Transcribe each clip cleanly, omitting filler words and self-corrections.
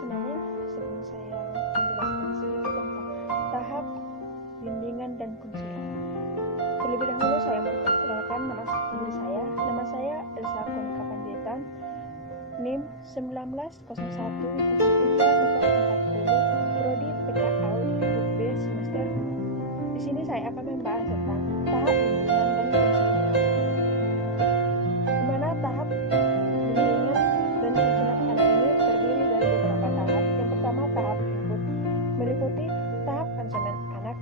Sebenarnya sebelum saya menjelaskan sedikit tentang tahap bimbingan dan konseling, terlebih dahulu saya memperkenalkan diri saya. Nama saya Elsa Konika Panjaitan, NIM 19010340, Prodi PKAUD Grup B semester 6. Di sini saya akan membahas tentang tahap bimbingan dan konseling, di mana tahap bimbingan dan konseling anak ini terdiri dari beberapa tahap. Yang pertama, tahap input, meliputi tahap konseling anak,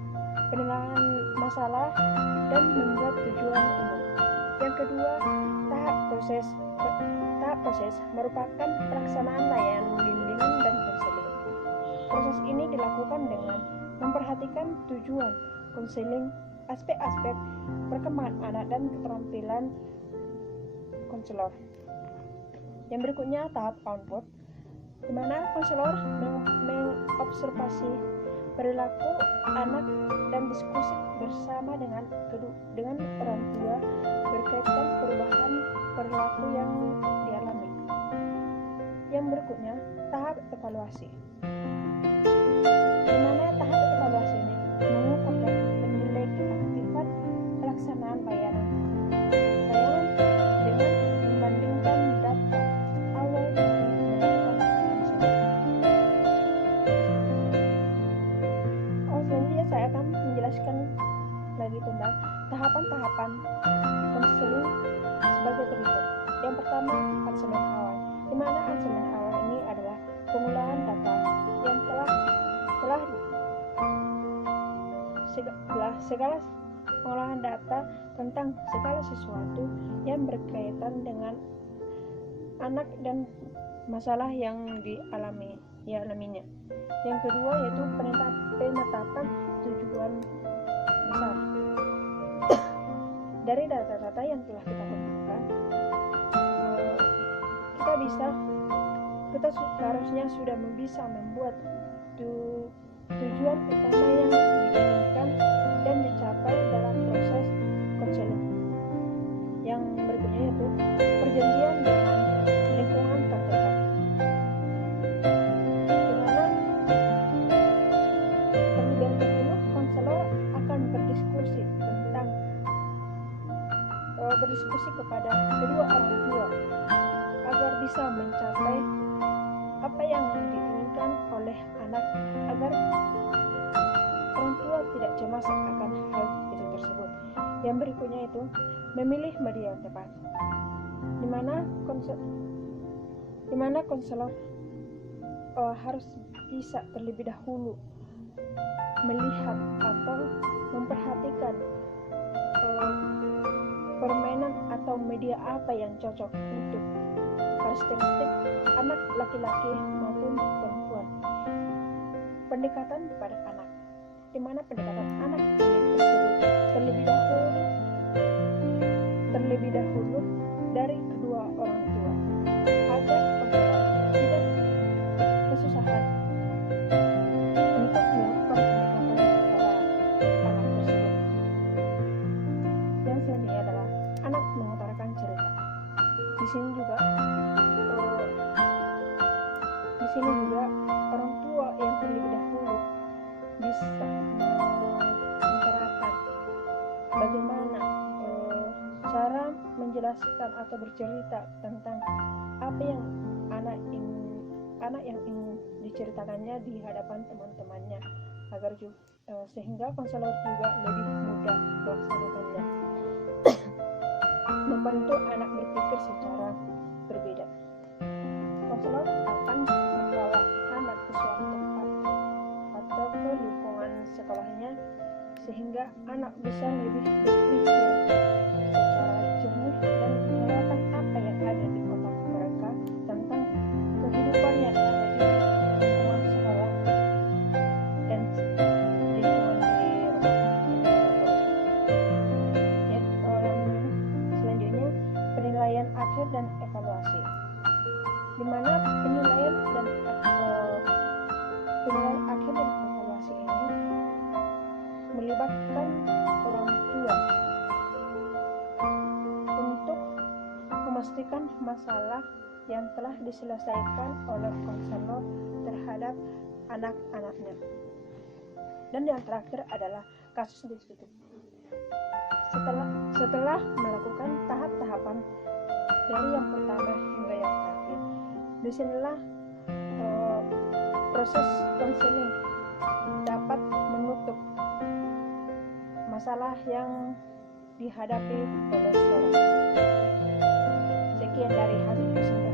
penilaian masalah, dan membuat tujuan umum. Yang kedua, tahap proses. Tahap proses merupakan pelaksanaan layanan bimbingan dan konseling. Proses ini dilakukan dengan memperhatikan tujuan konseling, aspek-aspek perkembangan anak dan keterampilan konselor. Yang berikutnya, tahap output, di mana konselor mengobservasi perilaku anak dan diskusi bersama dengan orang tua berkaitan perubahan perilaku yang dialami. Yang berikutnya, tahap evaluasi, di mana tahap evaluasi ini mengukur dan menilai keaktifan pelaksanaan layanan dengan membandingkan data awal dari melakukan konseling. Selanjutnya saya akan menjelaskan lagi tentang tahapan-tahapan konseling sebagai berikut. Yang pertama, asesmen awal, di mana asesmen awal ini adalah pengolahan data yang telah segala pengolahan data tentang segala sesuatu yang berkaitan dengan anak dan masalah yang dialaminya. Yang kedua yaitu penetapan tujuan besar. Dari data-data yang telah kita kumpulkan, kita seharusnya sudah bisa membuat tujuan utama yang diinginkan dan dicapai dalam proses konseling. Yang berikutnya yaitu perjanjian dengan lingkungan terdekat, di mana terlebih dahulu konselor akan berdiskusi kepada kedua orang tua agar bisa mencapai apa yang diinginkan oleh anak, agar orang tua tidak cemas akan hal itu tersebut. Yang berikutnya itu memilih media yang tepat, di mana konselor harus bisa terlebih dahulu melihat atau memperhatikan permainan atau media apa yang cocok untuk karakteristik anak laki-laki maupun perempuan. Pendekatan pada anak, di mana pendekatan anak ini tersebut terlebih dahulu dari kedua orang tua, agar konselor tidak kesusahan untuk melakukan pendekatan pada anak tersebut. Yang selanjutnya adalah anak mengutarakan cerita. Di sini juga orang tua yang terlebih dahulu bisa mengutarakan bagaimana cara menjelaskan atau bercerita tentang apa yang anak yang ingin diceritakannya di hadapan teman-temannya, agar sehingga konselor juga lebih mudah melaksanakannya. Membantu anak berpikir secara berbeda. Konselor akan membawa anak ke suatu tempat atau ke lingkungan sekolahnya sehingga anak bisa lebih berpikir secara jernih dan mengeluarkan apa yang ada di otak mereka tentang kehidupan yang ada di lingkungan sekolah dan lingkungan di rumah. Penilaian akhir dan evaluasi, di mana penilaian akhir dan evaluasi ini melibatkan orang tua untuk memastikan masalah yang telah diselesaikan oleh konselor terhadap anak-anaknya. Dan yang terakhir adalah kasus ditutup. Setelah melakukan tahap-tahapan dari yang pertama hingga yang terakhir, disinilah proses konseling dapat menutup masalah yang dihadapi oleh seorang. Sekian dari hasil presentasi